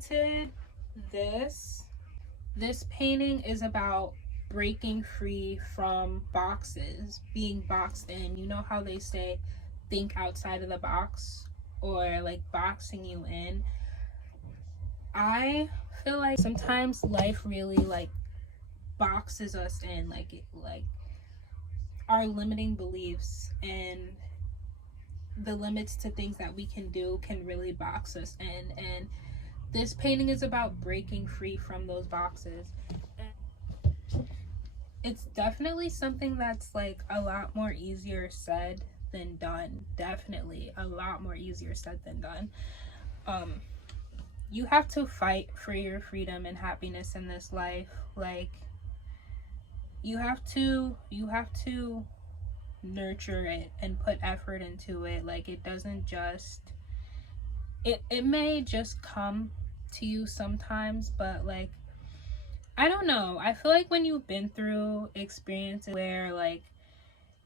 painted this. This painting is about breaking free from boxes, being boxed in. You know how they say think outside of the box, or like boxing you in. I feel like sometimes life really like boxes us in, like our limiting beliefs and the limits to things that we can do can really box us in. And this painting is about breaking free from those boxes. It's definitely something that's like a lot more easier said than done. Definitely a lot more easier said than done. You have to fight for your freedom and happiness in this life. Like you have to nurture it and put effort into it. Like it doesn't just it may just come to you sometimes, but like I don't know, I feel like when you've been through experiences where like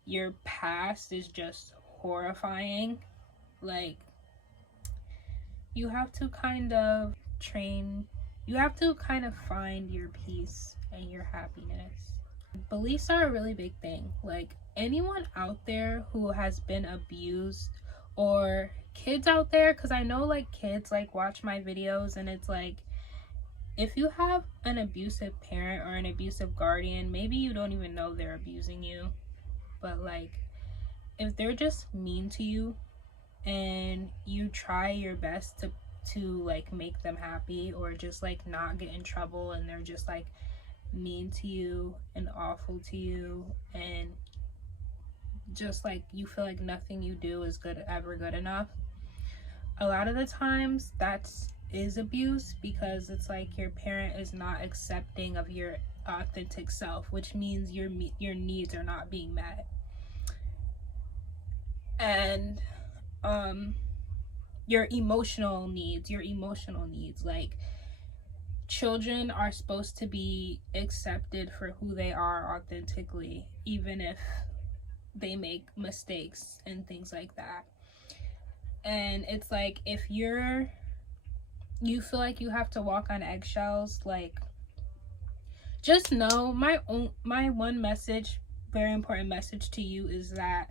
your past is just horrifying, like you have to kind of find your peace and your happiness. Beliefs are a really big thing. Like anyone out there who has been abused, or kids out there, because I know like kids like watch my videos, and it's like if you have an abusive parent or an abusive guardian, maybe you don't even know they're abusing you, but like if they're just mean to you and you try your best to like make them happy, or just like not get in trouble, and they're just like mean to you and awful to you, and just like you feel like nothing you do is ever good enough, a lot of the times is abuse, because it's like your parent is not accepting of your authentic self, which means your needs are not being met. And your emotional needs, like children are supposed to be accepted for who they are authentically, even if they make mistakes and things like that. And it's like if you feel like you have to walk on eggshells, like just know my one message, very important message to you, is that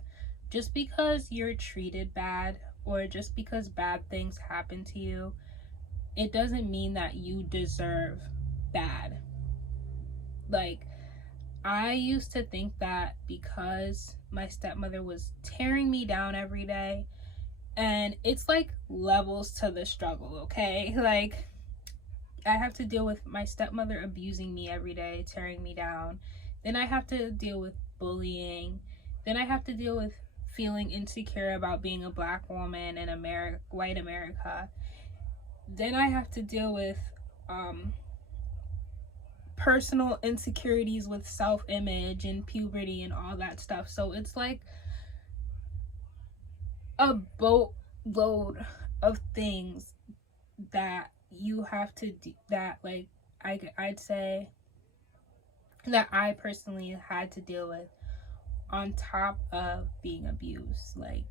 just because you're treated bad, or just because bad things happen to you, it doesn't mean that you deserve bad. Like I used to think that because my stepmother was tearing me down every day, and it's like levels to the struggle, okay? Like I have to deal with my stepmother abusing me every day, tearing me down. Then I have to deal with bullying. Then I have to deal with feeling insecure about being a Black woman in white America. Then I have to deal with personal insecurities with self-image and puberty and all that stuff. So it's like a boatload of things that you have to do, that like I'd say that I personally had to deal with on top of being abused. Like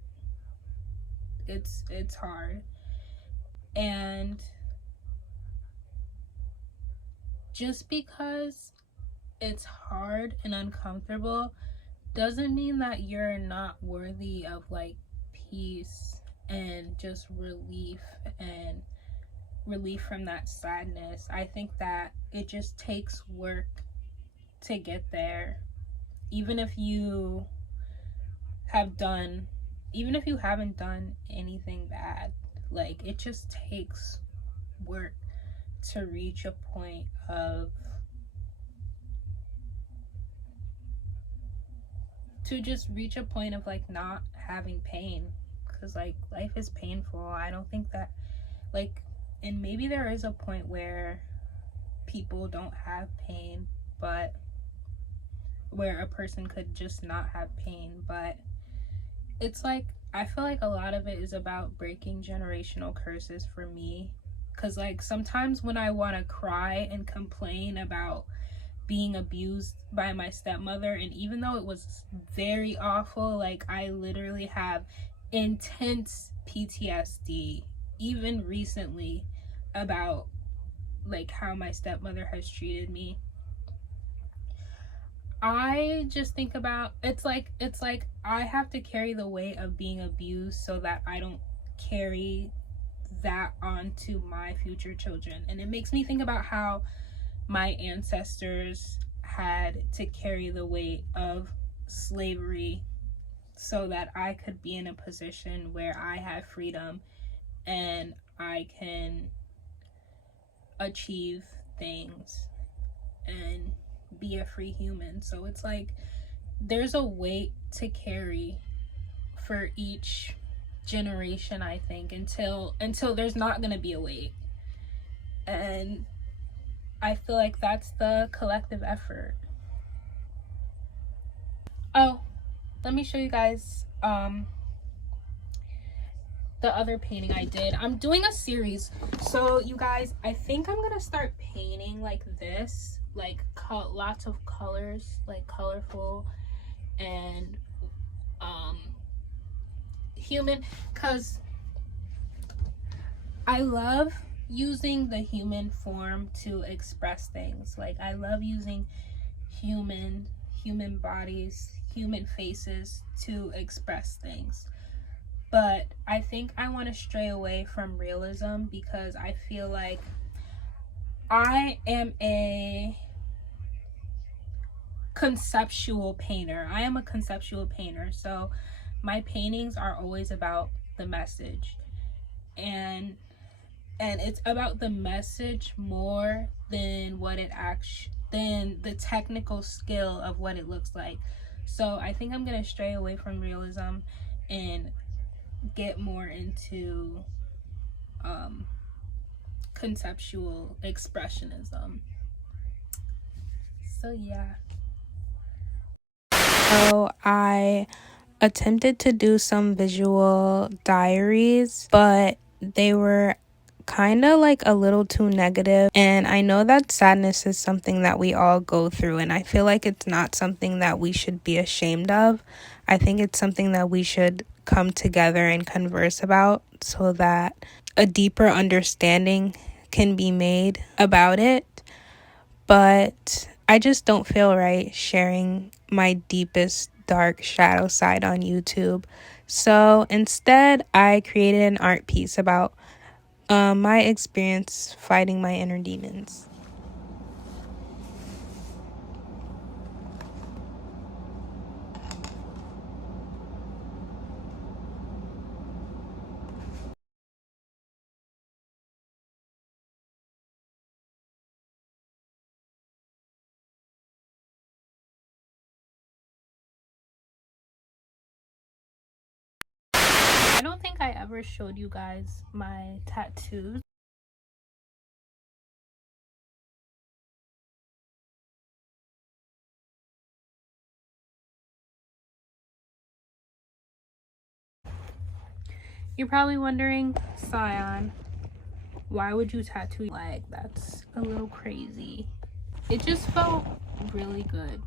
it's hard. And just because it's hard and uncomfortable doesn't mean that you're not worthy of like peace and just relief from that sadness. I think that it just takes work to get there. Even if you haven't done anything bad, like it just takes work to reach a point of like not having pain, because like life is painful. I don't think that like, and maybe there is a point where people don't have pain, but where a person could just not have pain, but it's like I feel like a lot of it is about breaking generational curses for me. Because like sometimes when I want to cry and complain about being abused by my stepmother, and even though it was very awful, like I literally have intense PTSD even recently about like how my stepmother has treated me, I just think about it's like I have to carry the weight of being abused so that I don't carry that onto my future children. And it makes me think about how my ancestors had to carry the weight of slavery so that I could be in a position where I have freedom and I can achieve things and be a free human. So it's like there's a weight to carry for each generation, I think, until there's not going to be a weight. And I feel like that's the collective effort. Oh, let me show you guys the other painting I did. I'm doing a series, so you guys, I think I'm gonna start painting like this, like lots of colors, like colorful and human, because I love using the human form to express things. Like I love using human bodies, human faces to express things. But I think I want to stray away from realism because I feel like I am a conceptual painter. I am a conceptual painter. So my paintings are always about the message. And it's about the message more than what it than the technical skill of what it looks like. So I think I'm going to stray away from realism and get more into conceptual expressionism. So yeah. So I attempted to do some visual diaries, but they were kind of like a little too negative. And I know that sadness is something that we all go through, and I feel like it's not something that we should be ashamed of. I think it's something that we should come together and converse about so that a deeper understanding can be made about it. But I just don't feel right sharing my deepest dark shadow side on YouTube. So instead, I created an art piece about my experience fighting my inner demons. I don't think I ever showed you guys my tattoos. You're probably wondering, Scion, why would you tattoo your leg? That's a little crazy. It just felt really good.